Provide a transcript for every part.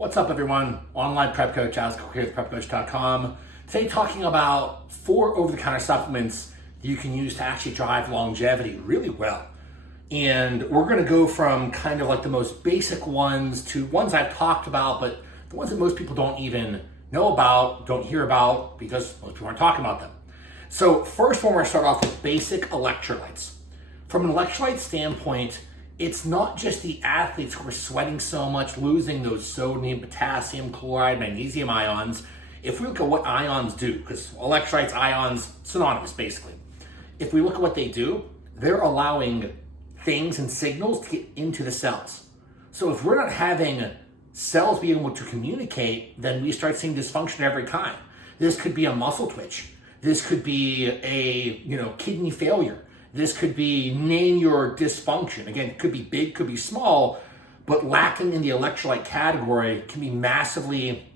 What's up, everyone? Online prep coach, Alex here with prepcoach.com. Today, talking about 4 over-the-counter supplements that you can use to actually drive longevity really well. And we're going to go from kind of like the most basic ones to ones I've talked about, but the ones that most people don't even know about, don't hear about, because most people aren't talking about them. So first one, we're going to start off with basic electrolytes. From an electrolyte standpoint, it's not just the athletes who are sweating so much, losing those sodium, potassium, chloride, magnesium ions. If we look at what ions do, because electrolytes, ions, synonymous basically. If we look at what they do, they're allowing things and signals to get into the cells. So if we're not having cells being able to communicate, then we start seeing dysfunction of every kind. This could be a muscle twitch. This could be a kidney failure. This could be name your dysfunction. Again, it could be big, could be small, but lacking in the electrolyte category can be massively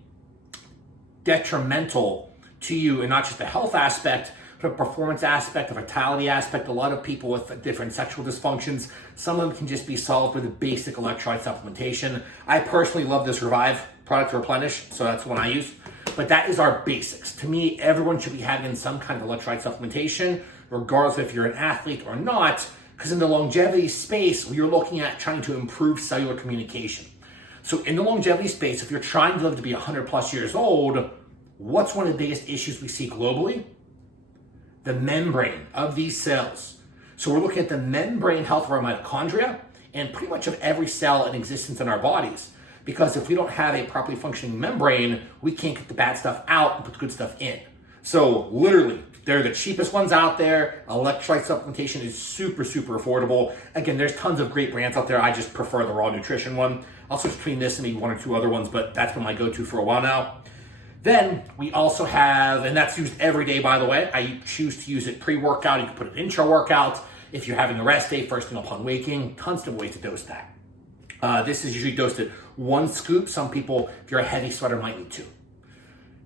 detrimental to you, and not just the health aspect, but a performance aspect, a vitality aspect. A lot of people with different sexual dysfunctions, some of them can just be solved with a basic electrolyte supplementation. I personally love this Revive product to replenish, so that's what I use. But that is our basics. To me, everyone should be having some kind of electrolyte supplementation, regardless if you're an athlete or not, because in the longevity space, you're looking at trying to improve cellular communication. So in the longevity space, if you're trying to live to be 100 plus years old, what's one of the biggest issues we see globally? The membrane of these cells. So we're looking at the membrane health of our mitochondria and pretty much of every cell in existence in our bodies. Because if we don't have a properly functioning membrane, we can't get the bad stuff out and put the good stuff in. So literally, they're the cheapest ones out there. Electrolyte supplementation is super, super affordable. Again, there's tons of great brands out there. I just prefer the Raw Nutrition one. I'll switch between this and maybe 1 or 2 other ones, but that's been my go-to for a while now. Then we also have, and that's used every day, by the way. I choose to use it pre-workout. You can put it intra-workout. If you're having a rest day, first thing upon waking, tons of ways to dose that. This is usually dosed at 1 scoop. Some people, if you're a heavy sweater, might need 2.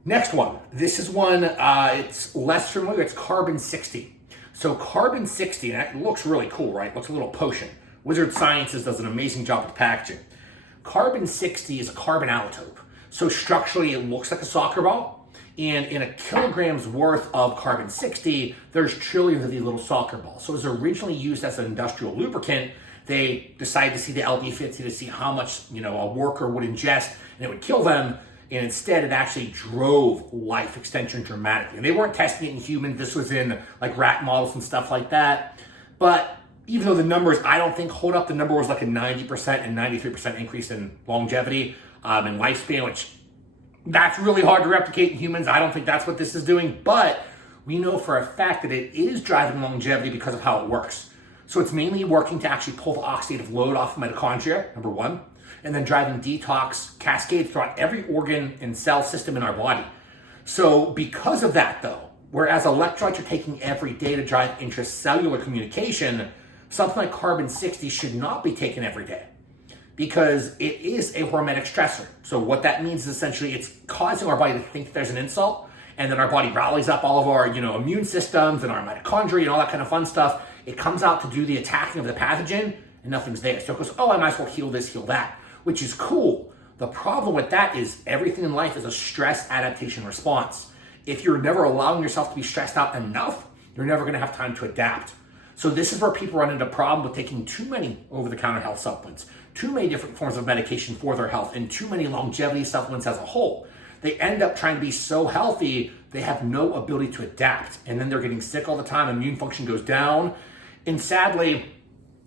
Next one. This is one, it's less familiar. It's Carbon 60. So Carbon 60, and it looks really cool, right? Looks a little potion. Wizard Sciences does an amazing job with packaging. Carbon 60 is a carbon allotrope. So structurally, it looks like a soccer ball. And in a kilogram's worth of Carbon 60, there's trillions of these little soccer balls. So it was originally used as an industrial lubricant. They decided to see the LD50 to see how much a worker would ingest, and it would kill them. And instead, it actually drove life extension dramatically. And they weren't testing it in humans. This was in like rat models and stuff like that. But even though the numbers, I don't think hold up, the number was like a 90% and 93% increase in longevity and lifespan, which that's really hard to replicate in humans. I don't think that's what this is doing. But we know for a fact that it is driving longevity because of how it works. So it's mainly working to actually pull the oxidative load off of mitochondria, number 1. And then driving detox cascades throughout every organ and cell system in our body. So because of that though, whereas electrolytes are taking every day to drive intracellular communication, something like Carbon 60 should not be taken every day because it is a hormetic stressor. So what that means is essentially it's causing our body to think that there's an insult, and then our body rallies up all of our immune systems and our mitochondria and all that kind of fun stuff. It comes out to do the attacking of the pathogen and nothing's there. So it goes, oh, I might as well heal this, heal that. Which is cool. The problem with that is everything in life is a stress adaptation response. If you're never allowing yourself to be stressed out enough, you're never going to have time to adapt. So this is where people run into a problem with taking too many over-the-counter health supplements, too many different forms of medication for their health, and too many longevity supplements as a whole. They end up trying to be so healthy, they have no ability to adapt. And then they're getting sick all the time, immune function goes down. And sadly,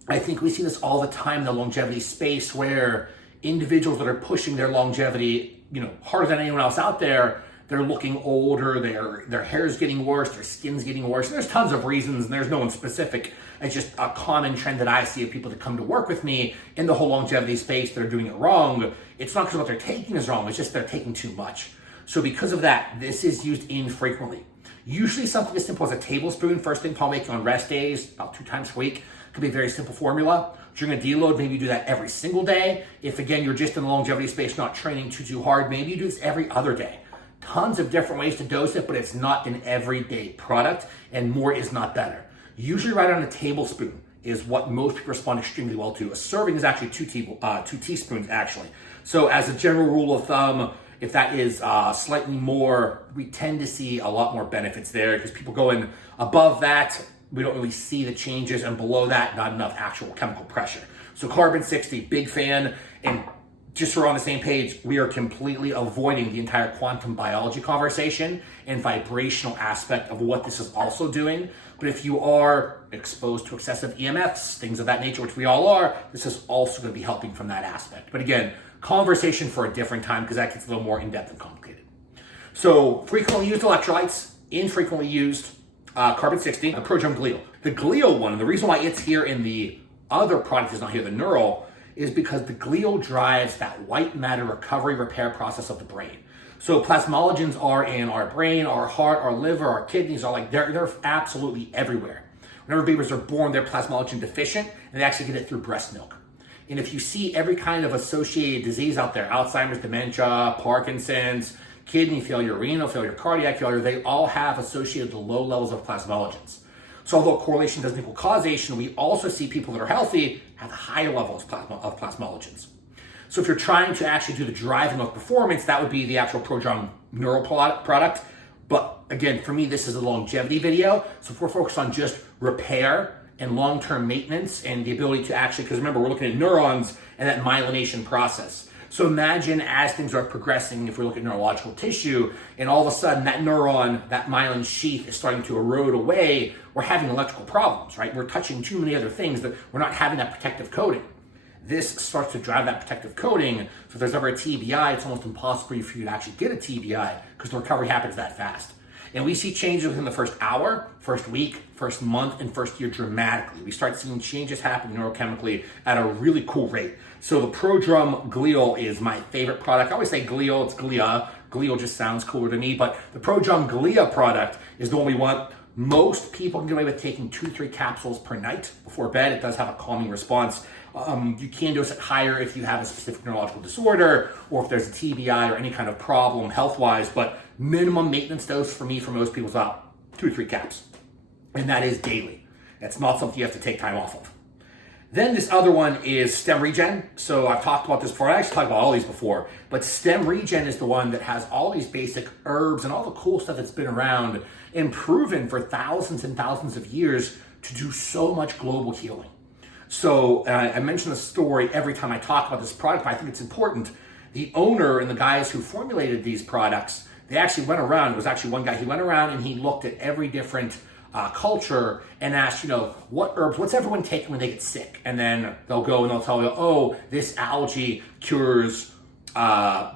I think we see this all the time in the longevity space where individuals that are pushing their longevity, harder than anyone else out there, they're looking older, their hair is getting worse, their skin's getting worse. And there's tons of reasons, and there's no one specific. It's just a common trend that I see of people that come to work with me in the whole longevity space that are doing it wrong. It's not because what they're taking is wrong, it's just they're taking too much. So because of that, this is used infrequently. Usually something as simple as a tablespoon, first thing upon waking on rest days, about 2 times a week. Could be a very simple formula. During a deload, maybe you do that every single day. If again, you're just in the longevity space, not training too hard, maybe you do this every other day. Tons of different ways to dose it, but it's not an everyday product, and more is not better. Usually right on a tablespoon is what most people respond extremely well to. A serving is actually two teaspoons actually. So as a general rule of thumb, if that is slightly more, we tend to see a lot more benefits there because people going above that, we don't really see the changes, and below that, not enough actual chemical pressure. So carbon 60, big fan, and just so we're on the same page, we are completely avoiding the entire quantum biology conversation and vibrational aspect of what this is also doing. But if you are exposed to excessive EMFs, things of that nature, which we all are, this is also going to be helping from that aspect. But again, conversation for a different time because that gets a little more in-depth and complicated. So frequently used electrolytes, infrequently used carbon 60, the ProGleo. The Gleo one, and the reason why it's here in the other product is not here, the neural, is because the Gleo drives that white matter recovery repair process of the brain. So plasmalogens are in our brain, our heart, our liver, our kidneys, are like they're absolutely everywhere. Whenever babies are born, they're plasmalogen deficient, and they actually get it through breast milk. And if you see every kind of associated disease out there, Alzheimer's, dementia, Parkinson's, kidney failure, renal failure, cardiac failure, they all have associated low levels of plasmalogens. So although correlation doesn't equal causation, we also see people that are healthy have higher levels of plasmalogens. So if you're trying to actually do the driving of performance, that would be the actual ProGleo neural product. But again, for me, this is a longevity video. So if we're focused on just repair and long-term maintenance and the ability to actually, because remember, we're looking at neurons and that myelination process. So imagine as things are progressing, if we look at neurological tissue, and all of a sudden that neuron, that myelin sheath is starting to erode away, we're having electrical problems, right? We're touching too many other things that we're not having that protective coating. This starts to drive that protective coating. So if there's ever a TBI, it's almost impossible for you to actually get a TBI because the recovery happens that fast. And we see changes within the first hour, first week, first month, and first year dramatically. We start seeing changes happen neurochemically at a really cool rate. So the ProGleo is my favorite product. I always say Gleo, it's Glea. Gleo just sounds cooler to me, but the ProGleo product is the one we want. Most people can get away with taking 2 to 3 capsules per night before bed. It does have a calming response. You can dose it higher if you have a specific neurological disorder or if there's a TBI or any kind of problem health-wise, but minimum maintenance dose for me, for most people, is about 2 to 3 caps. And that is daily. That's not something you have to take time off of. Then this other one is Stem Regen. So I've talked about this before. I actually talked about all these before, but Stem Regen is the one that has all these basic herbs and all the cool stuff that's been around and proven for thousands and thousands of years to do so much global healing. So I mention the story every time I talk about this product, but I think it's important. The owner and the guys who formulated these products, they actually went around. It was actually one guy. He went around and he looked at every different culture and asked, what herbs, what's everyone taking when they get sick? And then they'll go and they'll tell you, oh, this algae cures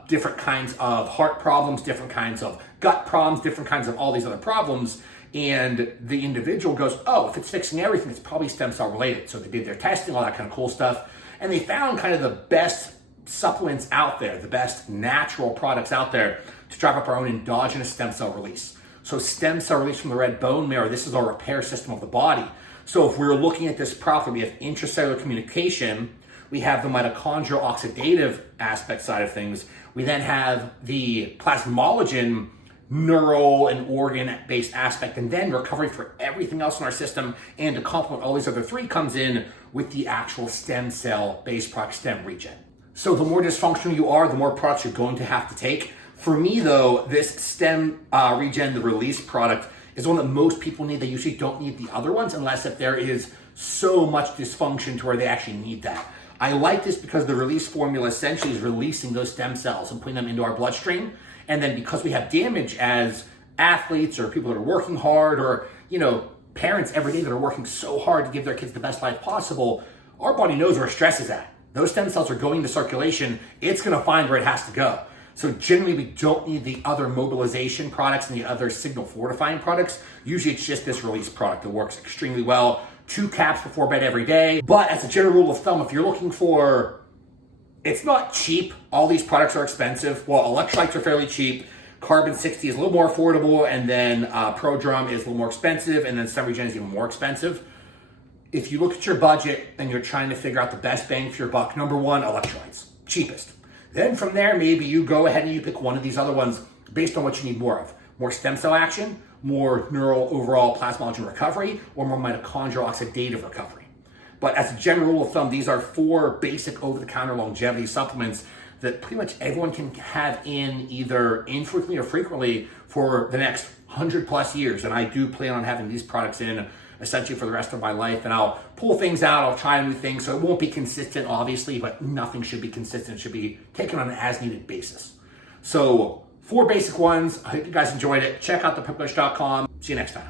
different kinds of heart problems, different kinds of gut problems, different kinds of all these other problems. And the individual goes, oh, if it's fixing everything, it's probably stem cell related. So they did their testing, all that kind of cool stuff. And they found kind of the best supplements out there, the best natural products out there to drive up our own endogenous stem cell release. So stem cell release from the red bone marrow, this is our repair system of the body. So if we're looking at this properly, we have intracellular communication, we have the mitochondrial oxidative aspect side of things, we then have the plasmalogen neural and organ-based aspect, and then recovery for everything else in our system, and to complement all these other 3 comes in with the actual stem cell-based product, Stem Regen. So the more dysfunctional you are, the more products you're going to have to take. For me though, this Stem Regen, the release product, is one that most people need. They usually don't need the other ones unless if there is so much dysfunction to where they actually need that. I like this because the release formula essentially is releasing those stem cells and putting them into our bloodstream. And then because we have damage as athletes or people that are working hard or, parents every day that are working so hard to give their kids the best life possible, our body knows where stress is at. Those stem cells are going into circulation. It's going to find where it has to go. So generally, we don't need the other mobilization products and the other signal fortifying products. Usually it's just this release product that works extremely well. 2 caps before bed every day. But as a general rule of thumb, if you're looking for, it's not cheap. All these products are expensive. Well, electrolytes are fairly cheap. Carbon 60 is a little more affordable. And then ProGleo is a little more expensive. And then Stem Regen is even more expensive. If you look at your budget and you're trying to figure out the best bang for your buck, number 1, electrolytes, cheapest. Then from there, maybe you go ahead and you pick one of these other ones based on what you need more of. More stem cell action, more neural overall plasmalogen recovery, or more mitochondrial oxidative recovery. But as a general rule of thumb, these are 4 basic over-the-counter longevity supplements that pretty much everyone can have in either infrequently or frequently for the next 100 plus years. And I do plan on having these products in essentially for the rest of my life. And I'll pull things out, I'll try new things. So it won't be consistent, obviously, but nothing should be consistent. It should be taken on an as-needed basis. So 4 basic ones. I hope you guys enjoyed it. Check out theproglish.com. See you next time.